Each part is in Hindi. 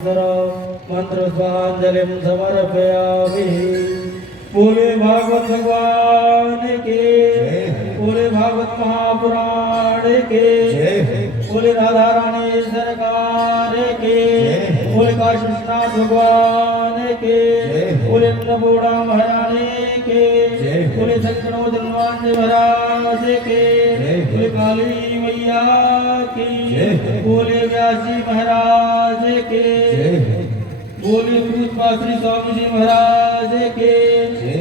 मंत्र स्वांजलिम समर्पयामि। बोले भागवत भगवान के, बोले भागवत महापुराण के, बोले राधा रानी सरकार के, बोले काशी विश्वनाथ भगवान के, बोले नबोड़ा महारानी के, बोले संकनो धनवान महाराज के, बोले काली मैया की, बोले व्यासी महाराज के, बोले श्री स्वामी जी महाराज के,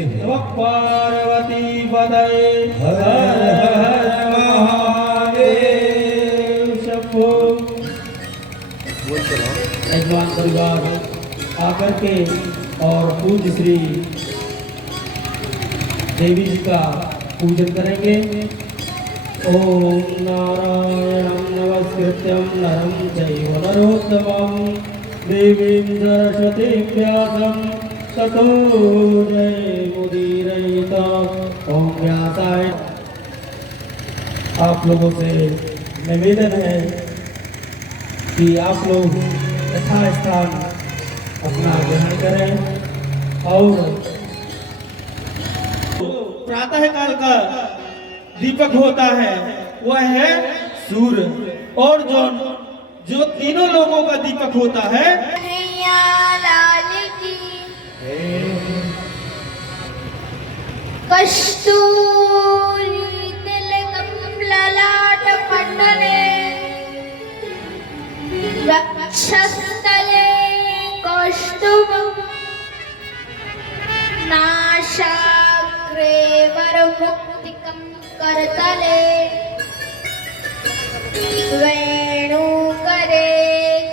नमः पार्वती पतये हर हर महादेव शंभो। यजमान परिवार आकर के और पूज्य श्री देवी जी का पूजन करेंगे। ओम नारायणं नमस्कृत्यं नरं चैव नरोत्तमं देवीं सरस्वतीं व्यासं ततो जयमुदीरयेत्। ओम व्यासाय। आप लोगों से निवेदन है कि आप लोग यथास्थान अपना ग्रहण करें और प्रातः काल का दीपक होता है वह है सूर्य, और जो तीनों लोगों का दीपक होता है लाल की कस्तूरी तिलकम ललाट पटले वक्षस्थले कौस्तुभं नासाग्रे वरमुक्तिकं करतले वेणुकरे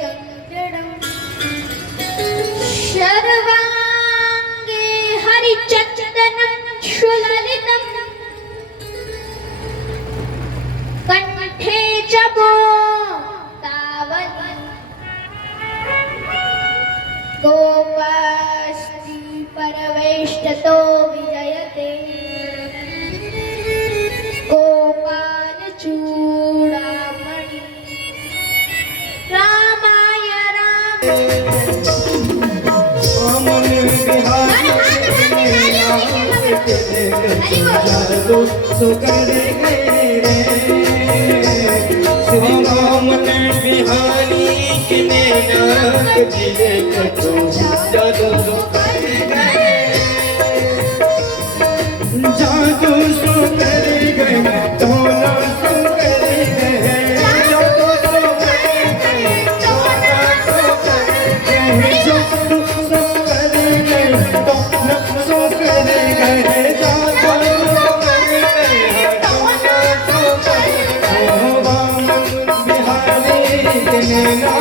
गंगणं शर्वांगे हरिचन्दनं सुललितं कंठे च तावती गोपास्ति परवेष्टतो विजयते गोपालचूडामणि रामाय राम। बिहारी के नैना जिले कटो जादू सो कर गए, जादू सो कर गए, दोनों सो कर गए, जादू सो कर गए, दोनों सो कर गए, जादू सो कर गए, दोनों सो कर गए, जादू सो कर गए, दोनों सो कर गए। बिहारी के नैना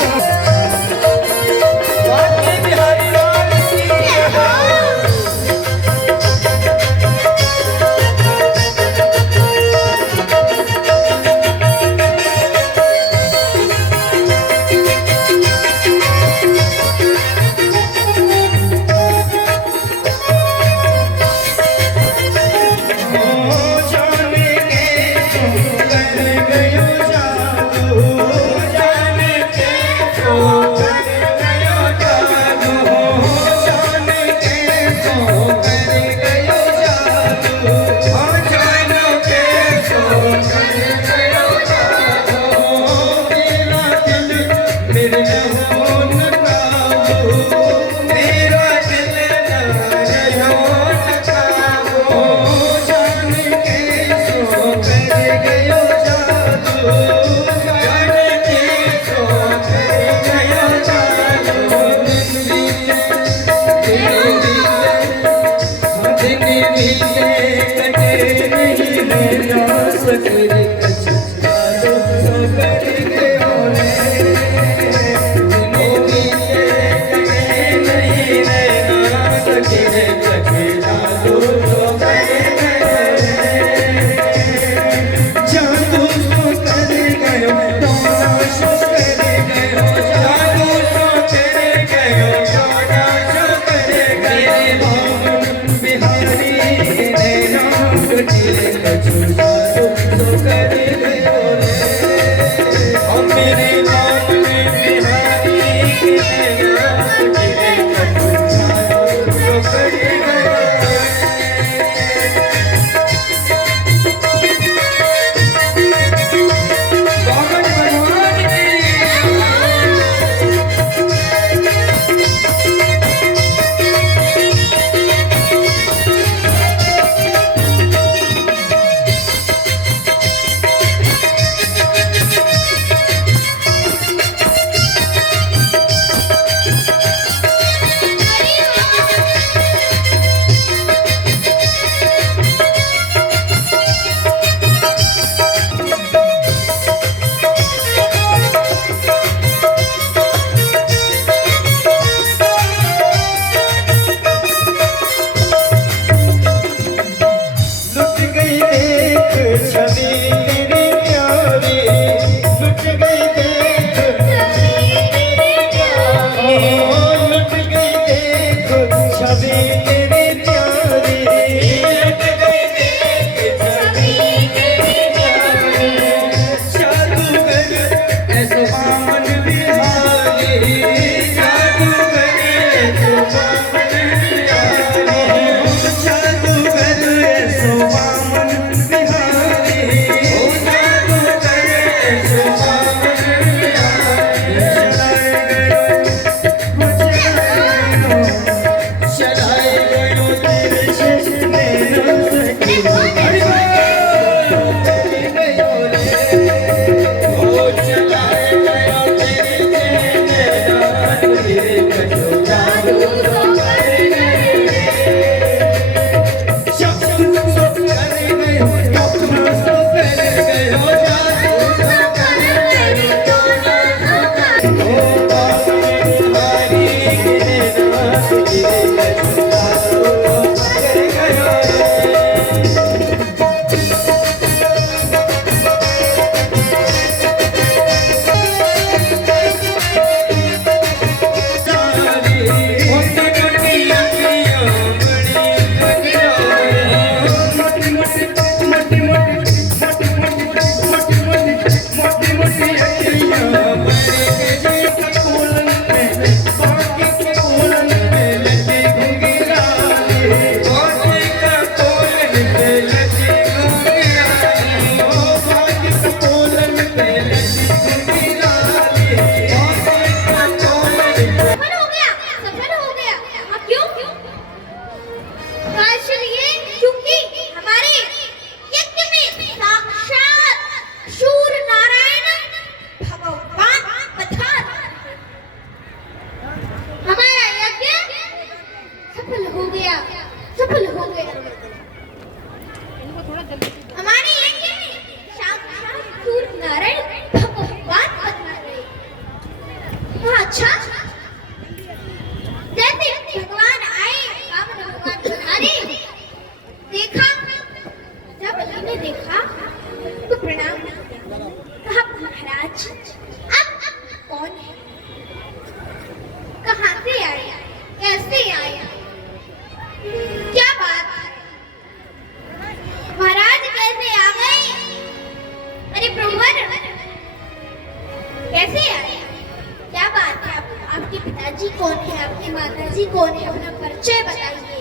जी कौन है, आपकी माता जी कौन है, अपना परिचय बताइए।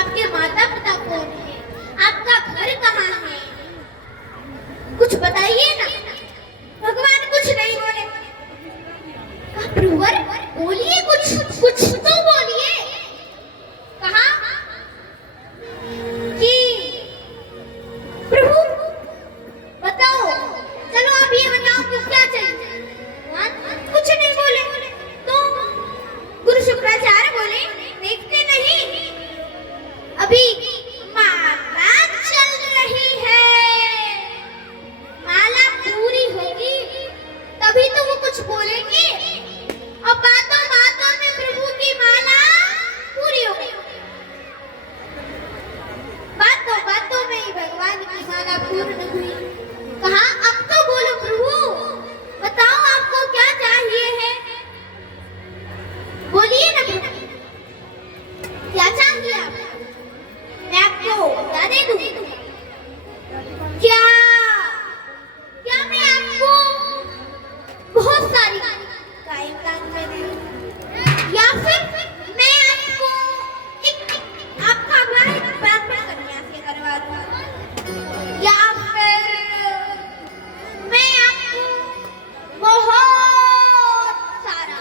आपके माता पिता कौन है, आपका घर कहाँ है, कुछ बताइए ना। भगवान कुछ नहीं बोले। प्रभुवर बोलिए, कुछ कुछ तो बोलिए। कहा कि प्रभु बताओ, चलो आप ये बताओ कि क्या चाहिए। भगवान कुछ नहीं बोले। तो गुरु शुक्राचार्य बोले, देखते नहीं अभी माला चल रही है, माला पूरी होगी तभी तो वो कुछ बोलेंगे। और बातों बातों में प्रभु की माला पूरी हो गई। बातों बातों में ही भगवान की माला पूर्ण हुई। कहा अब तो बोलो प्रभु, बताओ आपको क्या चाहिए है, बोलिए ना प्रभु, क्या चाहिए आपको, मैं आपको बता दे दूं। क्या क्या मैं आपको बहुत सारी गायें दान में दूं, या फिर मैं आपको एक आपका विवाह ब्राह्मण कन्या से करवा दूं, या फिर मैं आपको बहुत सारा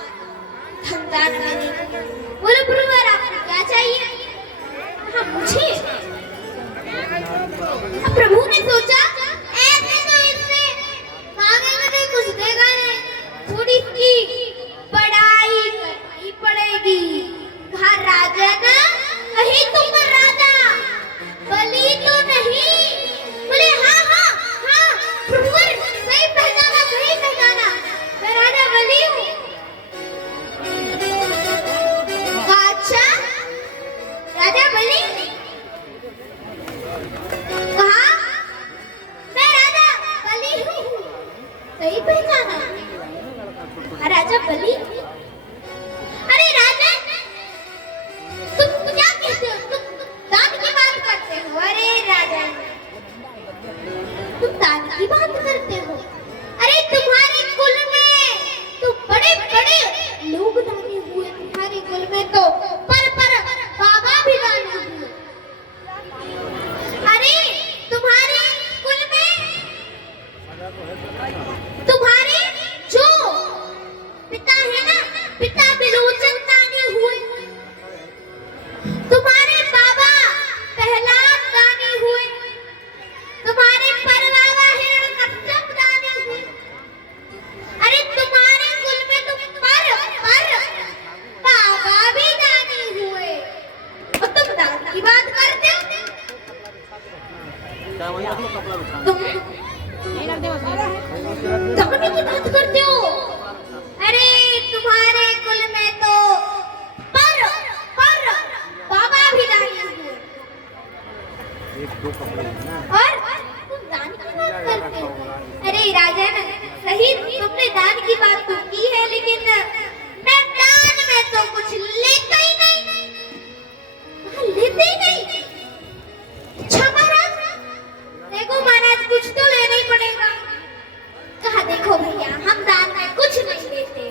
धन दान में दूं। बोलो गुरुवर आपको क्या चाहिए। हाँ मुझे। अब प्रभु ने सोचा ऐसे तो इससे मांगेगा नहीं, कुछ देगा नहीं, थोड़ी सी पढ़ाई करनी पड़ेगी। कहा राजन, कहीं तुम राजा बलि तो नहीं। बोले हाँ हाँ हाँ प्रभुवर, सही पहचाना सही पहचाना, मैं राजा बलि हूँ। कहा अच्छा राजा बलि। कहा मैं राजा बलि हूँ, सही पहचाना, राजा बलि। अरे राजन, तुम क्या कहते हो, तुम दान की बात करते हो। अरे राजन, तुम दान की बात करते हो। अरे तुम्हारे कुल में तो बड़े बड़े लोग दानी हुए, तुम्हारे कुल में तो पर बाबा भी दानी हुए। अरे तुम्हारे कुल में तुम्हारे जो पिता है ना, पिता विलोचन दानी हुए, तुम्हारे बाबा प्रहलाद दानी हुए, तुम्हारे परबाबा हिरण्यकश्यप दानी हुए। अरे तुम्हारे कुल में तो पर बाबा भी दानी हुए, और तुम दान की बात करते हो। तुम दान की बात करते हो। अरे तुम्हारे कुल में तो पर बाबा भी दानी हुए, और तुम दान की बात करते हो। अरे राजन, सही तुमने दान की बात तो की है, लेकिन मैं दान में तो कुछ लेता ही नहीं, लेते ही नहीं। अच्छा महाराज, देखो महाराज कुछ तो लेना ही पड़ेगा। कहा देखो भैया, हम दान में कुछ नहीं लेते,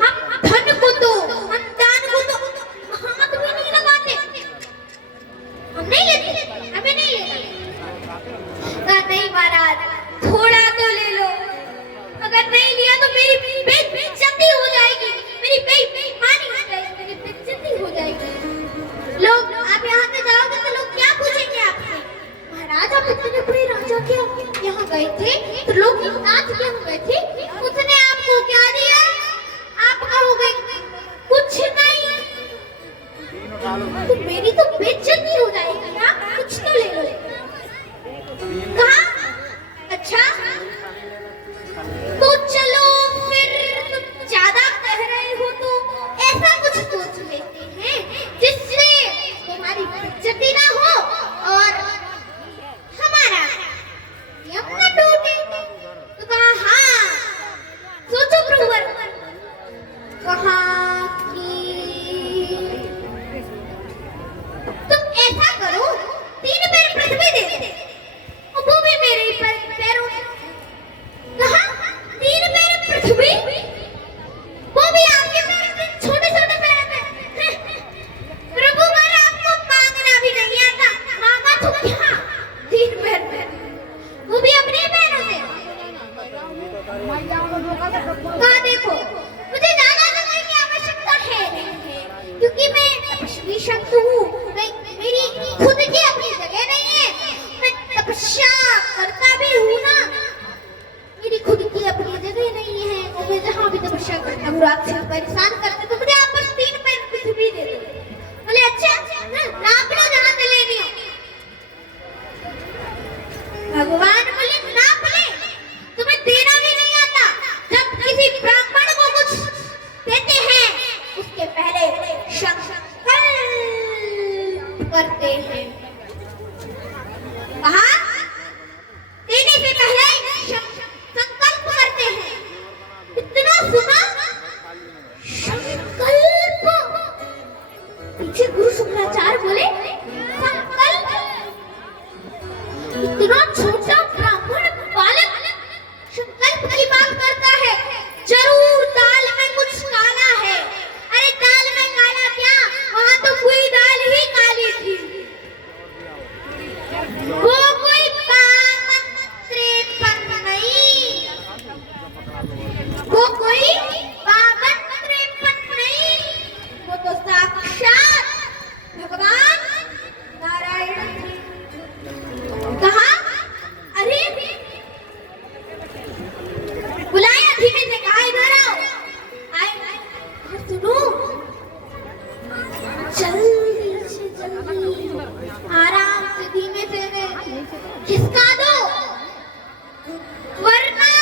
हम धन को तो, हम दान को तो हाथ भी नहीं लगाते, हम नहीं लेते, हमें नहीं लेना। कहा नहीं महाराज, थोड़ा तो ले लो, अगर नहीं लिया तो मेरी बेइज्जती हो जाएगी, मेरी बेईमानी हो जाएगी, मेरी बेइज्जती हो जाएगी। लोग आप यहाँ से जाओगे तो लोग क्या पूछेंगे आपसे, महाराज आप इतने बड़े राजा के यहाँ गए थे, तो लोग नाच के यहाँ गए थे, उसने आपको क्या दिया, आप कहोगे कुछ नहीं, तो मेरी तो बेइज्जती हो जाएगी ना, कुछ तो ले लो। कहा अच्छा तो चलो फिर, तुम ज्यादा कह रहे हो तो ऐसा कुछ सोच लेते हैं जिससे तुम्हारी बेइज्जती ना हो और हमारा यम न टूटे। तो कहा हाँ सोचो प्रभुवर। कहा कि तुम क्योंकि मैं तपस्वी शब्द हूँ, मेरी खुद की अपनी जगह नहीं है। मैं तपस्या करता भी हूँ ना, मेरी खुद की अपनी जगह नहीं है, और मैं जहाँ भी तपस्या करता हूँ राक्षस परेशान करते, तो मुझे आप बस 3 पैर पृथ्वी दे दो। बोले अच्छा नाप लो जहाँ से लेनी हो। भगवान बोले नाप ले, तुम्हें देना भी नहीं आता। जब किसी ब्राह्मण को कुछ देते हैं उसके पहले संकल्प करते हैं। कहा देने से पहले संकल्प करते हैं। इतना सुना संकल्प, पीछे गुरु शुक्राचार्य बोले संकल्प। इतना छोटा ब्राह्मण बालक संकल्प की बात करता है। जरूर दाल में कुछ काला है। अरे दाल में काला क्या, वहां तो पूरी दाल ही काली थी। वो कोई पामंत्रेपन नहीं, वो कोई पामंत्रेपन नहीं, वो तो साक्षात भगवान नारायण थे। कहा अरे बुलाया, धीमे से कहा इधर आओ। आए सुनो, जल्दी से जल्दी आराम से धीमे से खिसका दो, वरना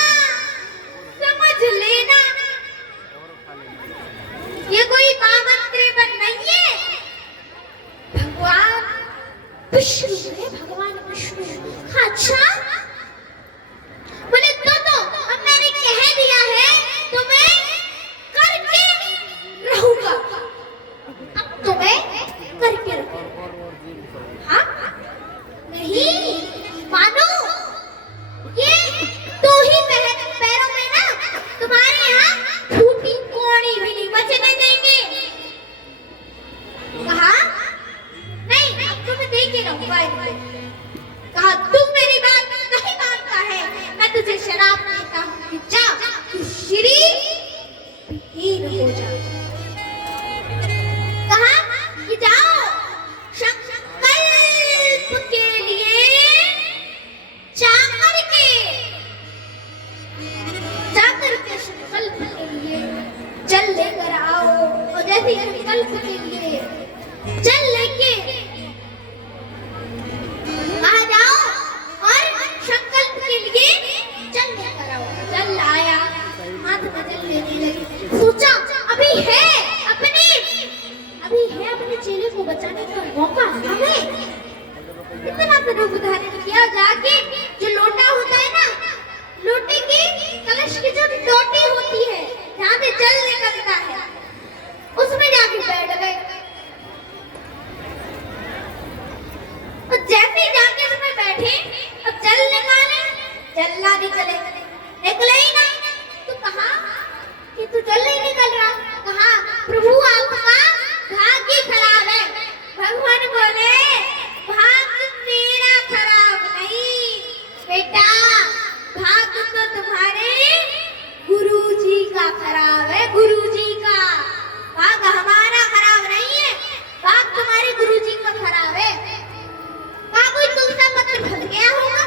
समझ लेना ये कोई पामंत्रेपन नहीं है। भगवान विष्णु है, भगवान विष्णु। अच्छा बोले तो अब मैंने कह दिया है तो मैं करके रहूंगा। अब तो मैं करके रहूंगा। हाँ नहीं मानो, ये 2 ही पैरों में ना तुम्हारे यहाँ फूटी कोड़ी भी नहीं बचने देंगे। कहा नहीं, अब तुम्हें देखे रहूंगा। कहा तुम मेरी बात नहीं मानता है, मैं तुझे शराब देता हूँ कि जा तू श्री विहीन हो जा। कहा कि जाओ संकल्प के लिए जाकर के संकल्प के लिए जल लेकर आओ। और जैसे संकल्प के लिए जल लेके आ जाओ और संकल्प के लिए जल लेकर आओ। जल आया, हाथ में जल लेने लगी। सोचा अभी है अपने चेले को बचाने का मौका हमें। इतना रूप धारण किया, जाके जो लोटा होता है ना, लोटे की कलश की जो टोटी होती है जहाँ से जल निकलता है, उसमें जाके बैठ गए। तो जैसे ही जाके उसमें बैठे, अब जल निकाले, जल ना निकले ही नहीं। तो कहा कि तू जल नहीं निकल रहा। कहा प्रभु आपका भाग्य खराब है। भगवान बोले भाग्य मेरा खराब नहीं बेटा, भाग्य तो तुम्हारे गुरुजी का खराब है। गुरुजी का भाग्य हमारा खराब नहीं है, भाग्य तुम्हारे गुरुजी का खराब है। कोई तुलसा पत्र फंस गया होगा,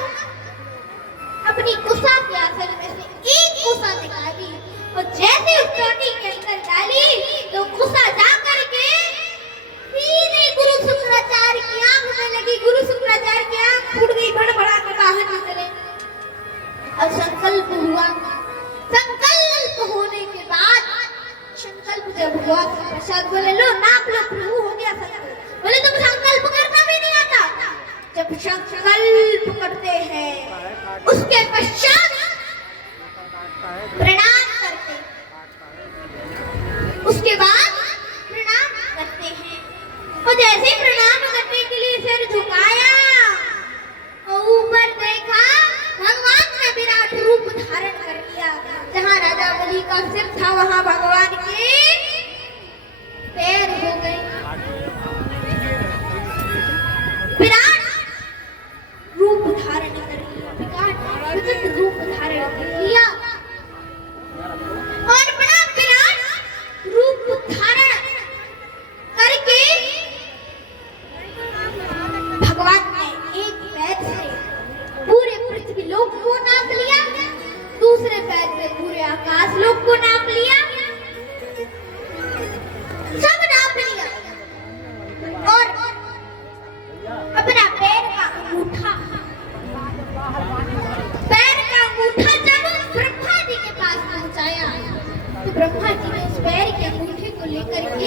अपनी कुसा के आंचल में से एक कुसा निकाली और जैसे उस टोटी के अंदर डाली तो कुसा जा करके सीधे गुरु शुक्राचार्य की आंख में लगी। गुरु शुक्राचार्य की आंख फूट गई, भड़बड़ा कर बाहर निकले। अब संकल्प हुआ। संकल्प होने के बाद संकल्प जब हुआ तो प्रसाद बोले लो नाप लो, प्रभु हो गया संकल्प। बोले तुम संकल्प करना भी नहीं आता। जब संकल्प करते हैं उसके पश्चात प्रणाम करते हैं, उसके बाद प्रणाम करते हैं। और जैसे प्रणाम करने के लिए सिर झुकाया और ऊपर देखा, भगवान ने विराट रूप धारण कर लिया। जहाँ राजा बलि का सिर था वहाँ भगवान के पैर हो गए। विराट रूप धारण कर लिया, विकट रूप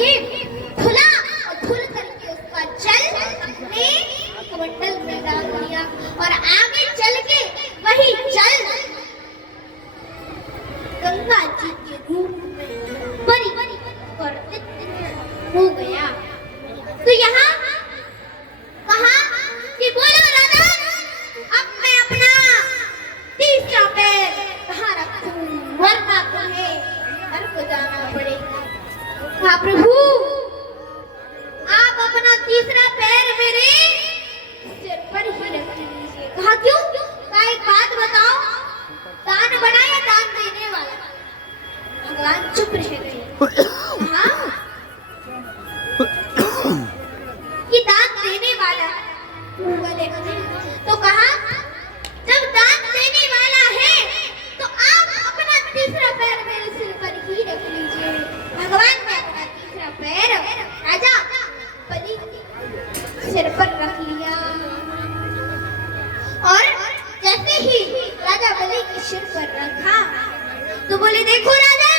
ने धुला और धुल करके उसका जल अपने कमंडल में डाल दिया और आगे चल के वही जल गंगा जी के रूप में परिवर्तित हो गया। तो यहाँ कहा कि बोलो राधा, अब मैं अपना तीसरा पैर कहाँ रखूं, वरना तुम्हें घर को जाना पड़ेगा। कहा प्रभु, आप अपना तीसरा पैर मेरे सिर पर ही रख लीजिए। कहा क्यों? कहा एक बात बताओ, दान बना या दान देने वाला? भगवान चुप रह गए। कि दान देने वाला बोले। तो कहा जब दान देने वाला है तो आप अपना तीसरा पैर मेरे सिर पर ही रख लीजिए। भगवान ने अपना तीसरा पैर राजा बलि के सिर पर रख लिया और जैसे ही राजा बलि के सिर पर रखा तो बोले देखो राजा,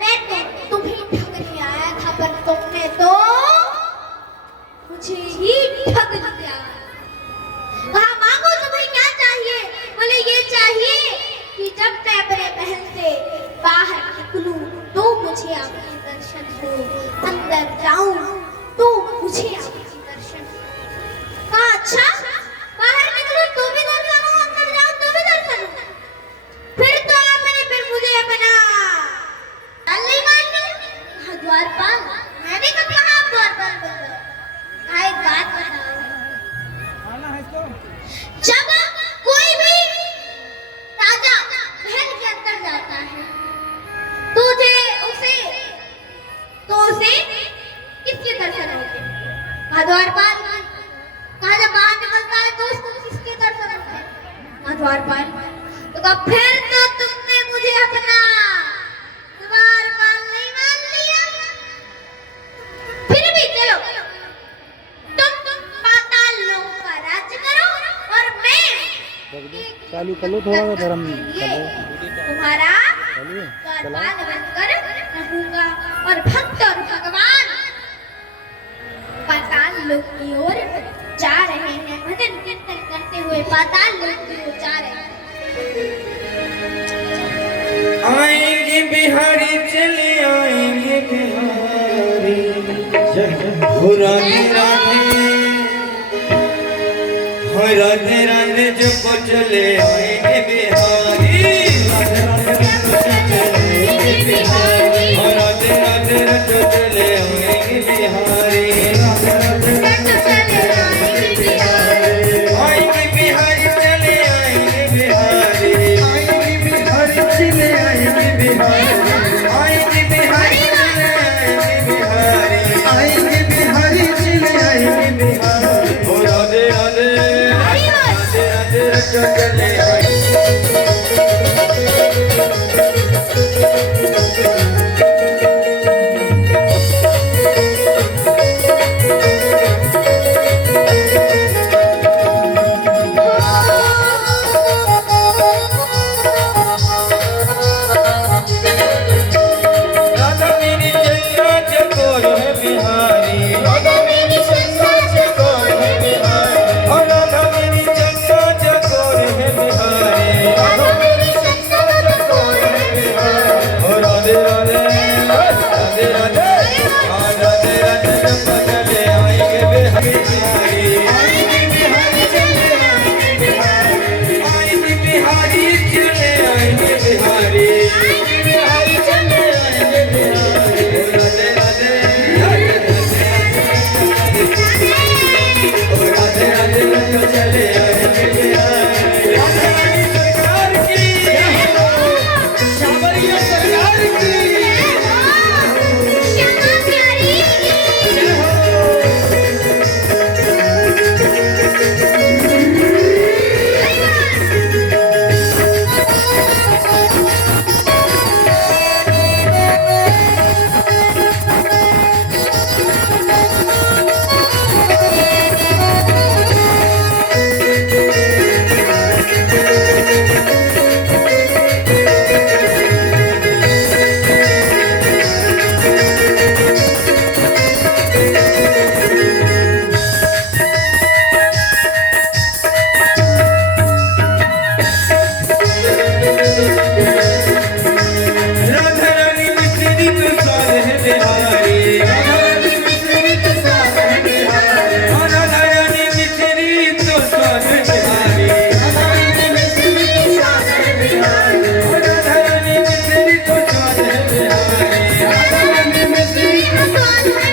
मैं तो तुम्हें ठगने आया था पर तुमने तो मुझे ही ठग लिया। कहा मांगो, तुम्हें क्या चाहिए? बोले ये चाहिए कि जब मैं अपने महल से बाहर निकलूं तो मुझे आपके दर्शन हो, अंदर जाऊं तो मुझे आपके दर्शन हो। कहा अच्छा, बाहर निकलूं तो भी दर्शन हो, अंदर जाऊं तो भी दर्शन हो? फिर तो आपने मुझे अपना नहीं मान लिया। द्वारपाल, मैंने कब कहा आप द्वारपाल बन गए? एक बात बताओ, जब कोई भी राजा महल के अंदर जाता है तो उसे किसके दर्शन होते हैं? द्वारपाल। कहा जब बाहर निकलता है तो उसको किसके दर्शन होते हैं? द्वारपाल। तो कहा फिर तो तुमने मुझे अपना द्वारपाल नहीं मान लिया। फिर भी चलो, तुम पाताल लोक का राज्य करो और मैं चालू कर लो थोड़ा गरम तुम्हारा द्वारपाल बनकर रहूंगा। और भक्त और भगवान पाताल लोक की ओर जा रहे हैं, भजन कीर्तन करते हुए पाताल लोक की ओर जा रहे हैं। आएंगे बिहारी, चले आएंगे बिहारी, हो राधे राधे, हो राधे राधे जब चले आएंगे बिहारी, राधे राधे जब चले आएंगे बिहारी, हो राधे राधे जब चले आएंगे बिहारी, राधे राधे जब चले आएंगे बिहारी, आएंगे बिहारी, चले आएंगे बिहारी, आएंगे बिहारी, चले आएंगे बिहारी, आएंगे बिहारी, चले आएंगे बिहारी, आएंगे बिहारी, चले आएंगे बिहारी, हो राधे राधे, राधे राधे, चले आएंगे।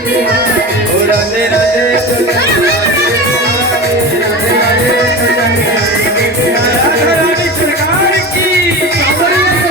ओ राधे राधे राधा रानी सरकार की सरकार की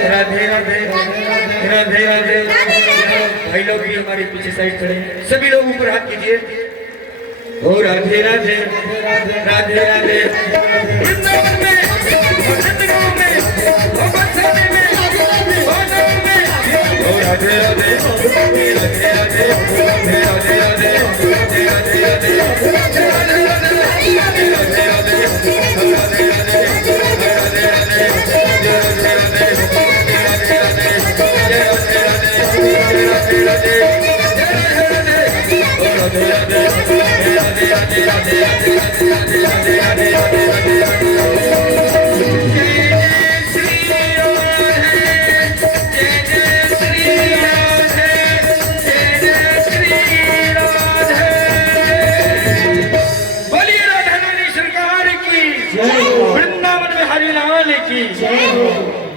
राधे राधे राधे राधे भाई लोग भी हमारे पीछे साइड खड़े हैं, सभी लोग ऊपर हाथ कीजिए। ओ राधे राधे राधे राधे वृंदावन में, नंदगांव में, ओ बरसाने में, ओ नगर में, ओ राधे राधे राधे राधे राधे राधे राधे राधे राधे राधे वृंदावन में हरि लाल की जय हो।